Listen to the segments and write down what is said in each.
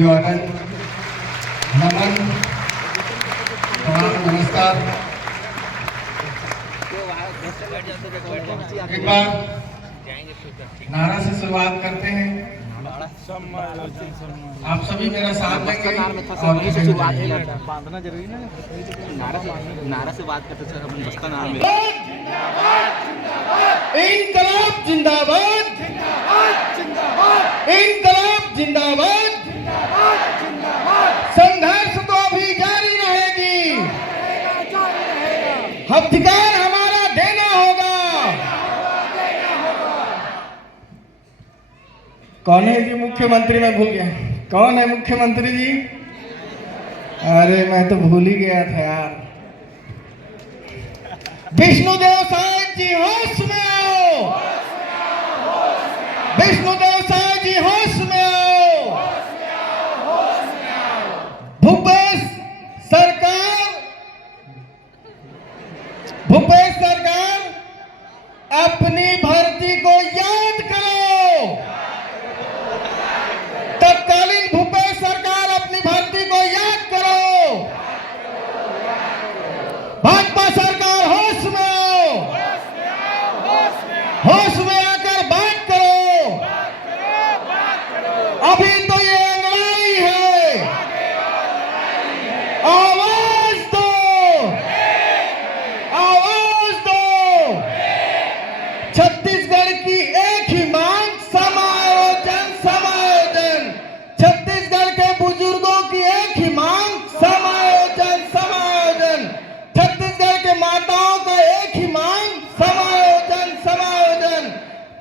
अभिवादन, नमन, प्रणाम, नमस्कार। एक बार नारा से शुरुआत करते हैं। आप सभी मेरा साथ देंगे और शुरुआत बांधना जरूरी ना, नारा से बात करते सर अपन बस्ता नाम में इनकलाब जिंदाबाद, इनकलाब जिंदाबाद, संघर्ष तो अभी जारी रहेगी, अधिकार हमारा देना होगा। कौन है जी मुख्यमंत्री? मैं भूल गया, कौन है मुख्यमंत्री जी? अरे मैं तो भूल ही गया था यार। विष्णुदेव साहब जी होश में आओ, विष्णुदेव साहब जी होश में आओ। भूपेश सरकार अपनी भर्ती को याद करो। तत्कालीन भूपेश सरकार अपनी भर्ती को याद करो। भाजपा सरकार होश में आओ, होश में आकर बात करो। अभी तो ये लड़ाई है, आवाज दो, आवाज दो। छत्तीसगढ़ की एक ही मांग, समायोजन, समायोजन। छत्तीसगढ़ के बुजुर्गों की एक ही मांग, समायोजन, समायोजन। छत्तीसगढ़ के माताओं का एक ही मांग, समायोजन, समायोजन।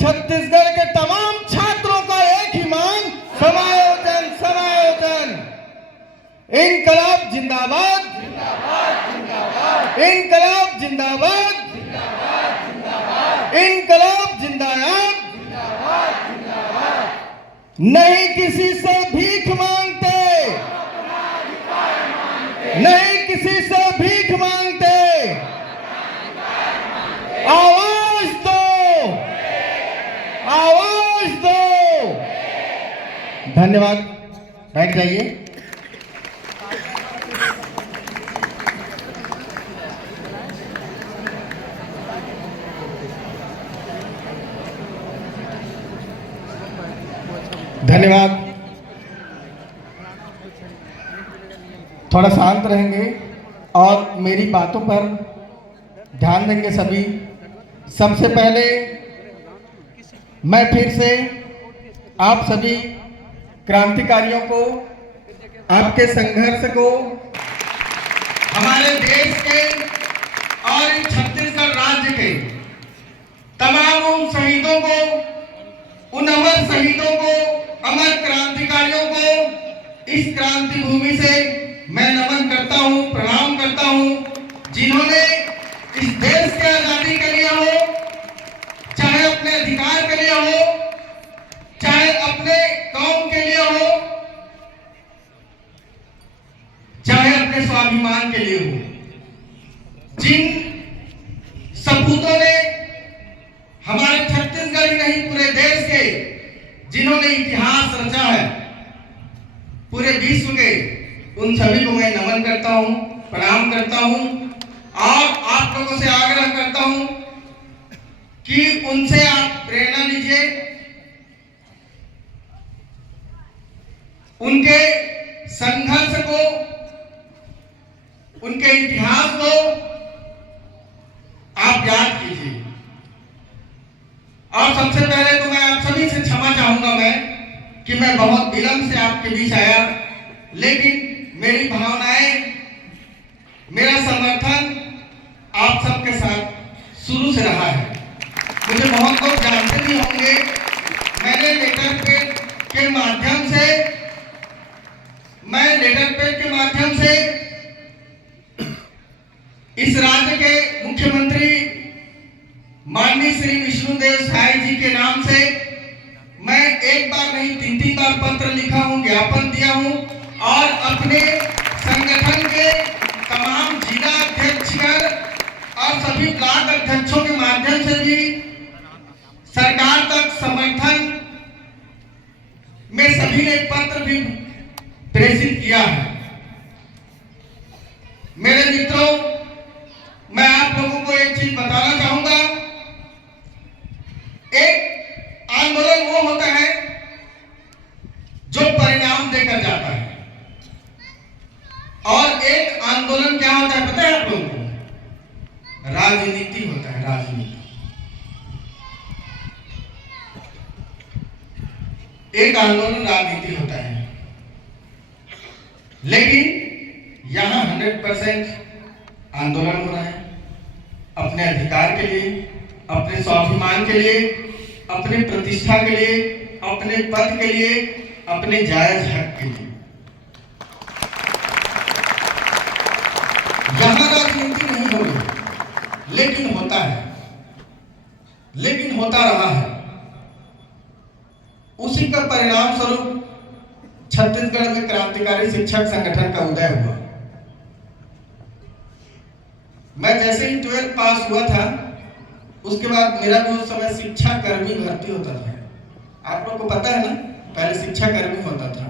छत्तीसगढ़ के तमाम छात्रों का एक ही मांग, समायोजन, समायोजन। इनकलाब जिंदाबाद, इनकलाब जिंदाबाद, इनकलाब जिंदाबाद। नहीं किसी से भीख मांगते, नहीं किसी से भीख मांगते। आवाज दो, आवाज दो। धन्यवाद, बैठ जाइए। धन्यवाद। थोड़ा शांत रहेंगे और मेरी बातों पर ध्यान देंगे सभी। सबसे पहले मैं फिर से आप सभी क्रांतिकारियों को, आपके संघर्ष को, हमारे देश के और छत्तीसगढ़ राज्य के तमाम उन शहीदों को, उन अमर शहीदों को, अमर क्रांतिकारियों को इस क्रांति भूमि से मैं नमन करता हूं, प्रणाम करता हूं, जिन्होंने इस देश के आजादी के लिए हो, चाहे अपने अधिकार के लिए हो, चाहे अपने कौम के लिए हो, चाहे अपने स्वाभिमान के लिए हो, जिन सपूतों ने हमारे छत्तीसगढ़ ही नहीं पूरे देश के, जिन्होंने इतिहास रचा है पूरे विश्व के, उन सभी को मैं नमन करता हूं, प्रणाम करता हूं और आप लोगों से आग्रह करता हूं कि उनसे आप प्रेरणा लीजिए, उनके संघर्ष को, उनके इतिहास को आप याद कीजिए। और सबसे पहले तो मैं आप सभी से क्षमा चाहूंगा कि मैं बहुत विलंब से आपके बीच आया, लेकिन मेरी भावनाएं, मेरा समर्थन आप सबके साथ शुरू से रहा है। मुझे बहुत लोग जानते भी होंगे, मैंने लेटर पैड के माध्यम से, इस राज्य के मुख्यमंत्री माननीय श्री विष्णुदेव साय जी के नाम से मैं एक बार नहीं 3 बार पत्र लिखा हूं, ज्ञापन दिया हूं और अपने संगठन के तमाम जिला अध्यक्षगण और सभी ब्लॉक अध्यक्षों के माध्यम से भी सरकार तक समर्थन में सभी ने पत्र भी प्रेषित किया है। मेरे मित्रों, मैं आप लोगों को एक चीज बताना चाहूंगा। एक आंदोलन वो होता है जो परिणाम देकर जाता है, और एक आंदोलन क्या होता है पता है आप लोगों को? राजनीति होता है, राजनीति। एक आंदोलन राजनीति होता है, लेकिन यहां 100% आंदोलन हो रहा है अपने अधिकार के लिए, अपने स्वाभिमान के लिए, अपने प्रतिष्ठा के लिए, अपने पद के लिए, अपने जायज हक के लिए। यहां राजनीति नहीं हो रही, लेकिन होता है, लेकिन होता रहा है। उसी का परिणाम स्वरूप छत्तीसगढ़ में क्रांतिकारी शिक्षक संगठन का उदय हुआ। मैं जैसे ही 12th पास हुआ था, उसके बाद मेरा भी उस समय शिक्षा कर्मी भर्ती होता था। आप लोग को पता है ना, पहले शिक्षा कर्मी होता था।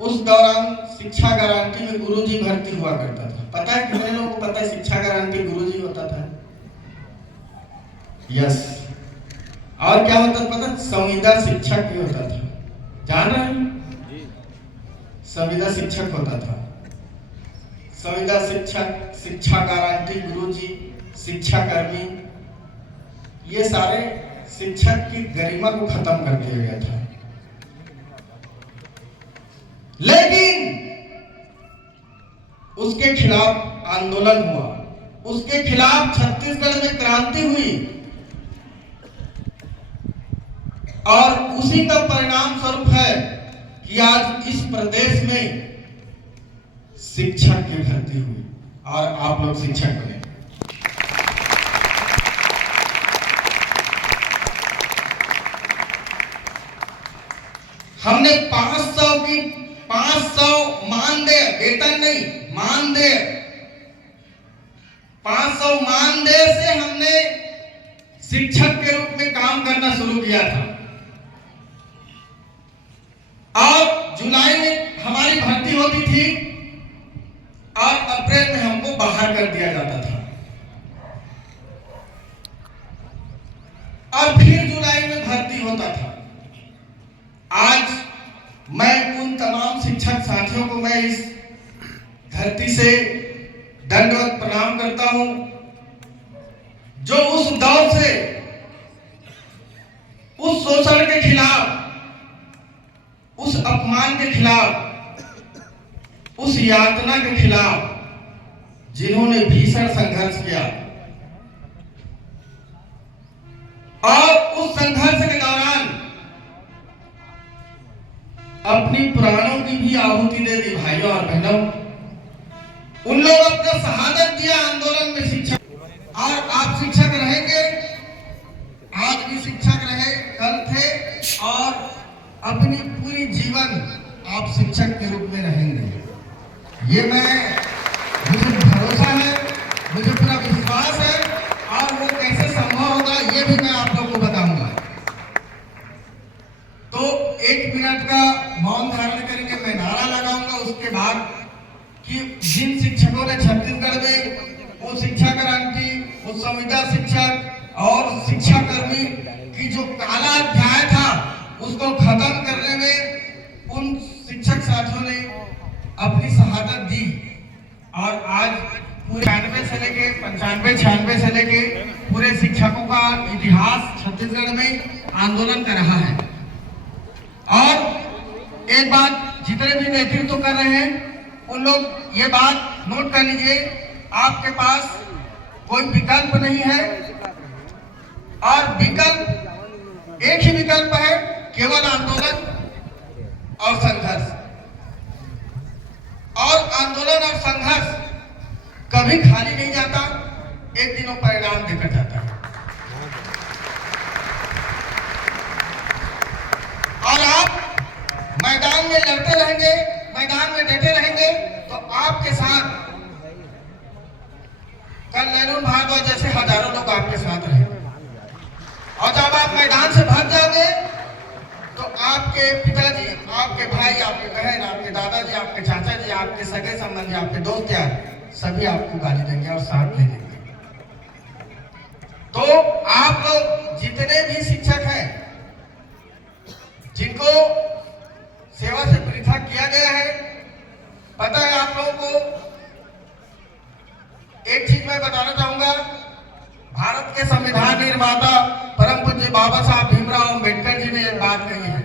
उस दौरान शिक्षा गारंटी में गुरुजी भर्ती हुआ करता था। पता है कितने लोगों को पता है शिक्षा गारंटी गुरुजी होता था? यस। और क्या होता था पता? संविदा शिक्षक भी होता था। जान रहे हैं? संविदा शिक्षक होता था। संविदा शिक्षक, शिक्षा गारंटी गुरुजी, शिक्षा कर्मी, ये सारे शिक्षक की गरिमा को खत्म कर दिया गया था। लेकिन उसके खिलाफ आंदोलन हुआ, उसके खिलाफ छत्तीसगढ़ में क्रांति हुई, और उसी का परिणाम स्वरूप है कि आज इस प्रदेश में शिक्षक की भर्ती हुई और आप लोग शिक्षक बने। हमने 500 मानदेय, वेतन नहीं, मानदेय, 500 मानदेय से हमने शिक्षक के रूप में काम करना शुरू किया था। और जुलाई में हमारी भर्ती होती थी और अप्रैल में हमको बाहर कर दिया जाता था, और फिर जुलाई में भर्ती होता था। आज मैं उन तमाम शिक्षक साथियों को मैं इस धरती से दंडवत प्रणाम करता हूं, जो उस दौर से, उस शोषण के खिलाफ, उस अपमान के खिलाफ, उस यातना के खिलाफ जिन्होंने भीषण संघर्ष किया, और उस संघर्ष के दौरान अपनी प्राणों की भी आहुति दे दी। भाइयों और बहनों, उन लोग अपना शहादत दिया आंदोलन में शिक्षक, और आप शिक्षक रहेंगे, आज भी शिक्षक रहे, कल थे, और अपनी पूरी जीवन आप शिक्षक के रूप में रहेंगे। ये मुझे भरोसा है, मुझे पूरा विश्वास है, और वो कैसे संभव होगा ये भी मैं आप लोगों को बताऊंगा। तो 1 मिनट का मौन धारण करेंगे, मैं नारा लगाऊंगा, उसके बाद कि जिन शिक्षकों ने छत्तीसगढ़ में वो शिक्षा गारंटी, वो संविदा शिक्षक और शिक्षा कर्मी की जो काला अध्याय था उसको खत्म करने में उन शिक्षक साथियों ने अपनी शहादत दी, और आज पूरे 95 से लेके 95-96 से लेके पूरे शिक्षकों का इतिहास छत्तीसगढ़ में आंदोलन कर रहा है। और एक बात, जितने भी नेतृत्व कर रहे हैं उन लोग ये बात नोट कर लीजिए, आपके पास कोई विकल्प नहीं है, और विकल्प एक ही विकल्प है, केवल आंदोलन और संघर्ष। और आंदोलन और संघर्ष कभी खाली नहीं जाता, एक दिन वो परिणाम देकर जाता है। और आप मैदान में लड़ते रहेंगे, मैदान में डटे रहेंगे, तो आपके साथ कल लैलून भारद्वाज जैसे हजारों लोग आपके साथ रहेंगे। और जब आप मैदान से भाग जाओगे तो आपके पिताजी, आपके भाई, आपके बहन, आपके दादाजी, आपके चाचा जी, आपके सगे संबंधी, आपके दोस्त यार सभी आपको गाली देंगे और साथ दे देंगे। तो आप लोग जितने भी शिक्षक हैं जिनको सेवा से पृथक किया गया है, पता है आप लोगों को एक चीज मैं बताना चाहूंगा। भारत के संविधान निर्माता परम पूज्य बाबा साहब भीमराव अंबेडकर जी ने एक बात कही है,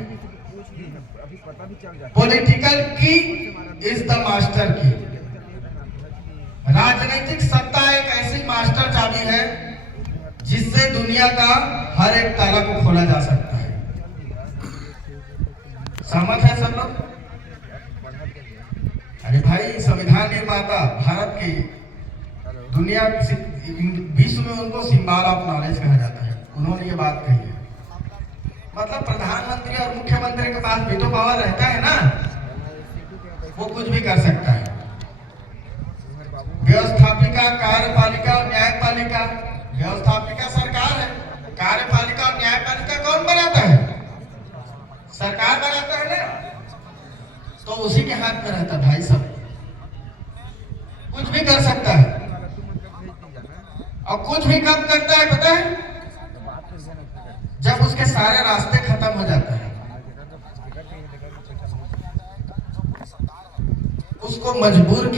पॉलिटिकल की इज द मास्टर की। राजनीतिक सत्ता एक ऐसी मास्टर चाबी है जिससे दुनिया का हर एक ताला को खोला जा सकता है। सहमत है सब लोग? अरे भाई, संविधान निर्माता भारत की, दुनिया विश्व में उनको सिंबल ऑफ नॉलेज कहा जाता है। उन्होंने ये बात कही है। मतलब प्रधानमंत्री और मुख्यमंत्री के पास वीटो पावर रहता है ना, वो कुछ भी कर सकता है। व्यवस्थापिका, कार्यपालिका और न्यायपालिका। व्यवस्थापिका सरकार है, कार्यपालिका और न्यायपालिका कौन बनाता है? सरकार बनाता है ना। तो उसी के हाथ में रहता है भाई, सब कुछ भी कर सकता है। और कुछ भी कब करता है पता है? जब उसके सारे रास्ते खत्म हो जाते हैं, उसको मजबूर किया